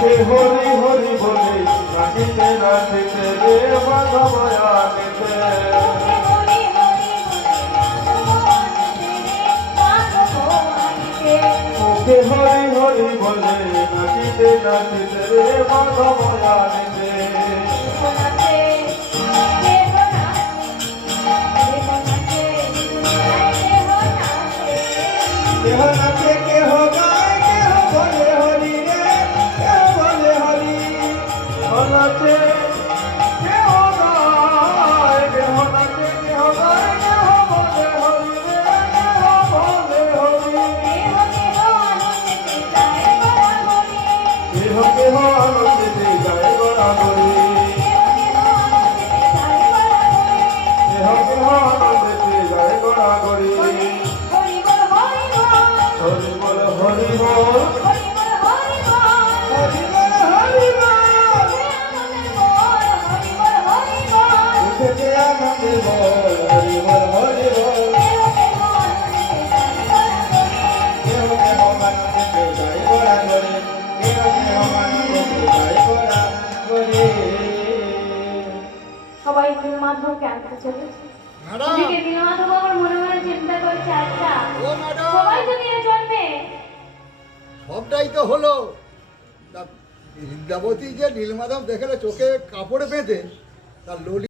মুখে হরি হরি বলে নাচিতে নাচিতে রে মাধব আনিতে মুখে হরি হরি বলে নাচিতে নাচিতে রে মাধব আনিতে কেহ নাচে কেহ গায় কেহ বলে হরি রে কেহ বলে হরি নাচে কেহ গায় কেহ নাচে কেহ গায় কেহ বলে হরি রে কেহ বলে হরি কেহ কেহ আনন্দিতে যায় গড়াগড়ি কেহ কেহ আনন্দিতে যায় গড়াগড়ি হরি বল হরি বল হরি বল হরি বল উঠে আনন্দে বল হরি বল হরি বল কেহ কেহ আনন্দে যায় গড়াগড়ি কেহ কেহ আনন্দে যায় গড়াগড়ি সবাই নীলমাধবকে আনতে চলেছে। ওদিকে নীলমাধব আমার মনে মনে চিন্তা করছে, আচ্ছা সবাই যদি এ জন্মে সবটাই তো হলো। বৃন্দাবতী যে নীলমাধব দেখলে চোখে কাপড় বেঁধে তার ললি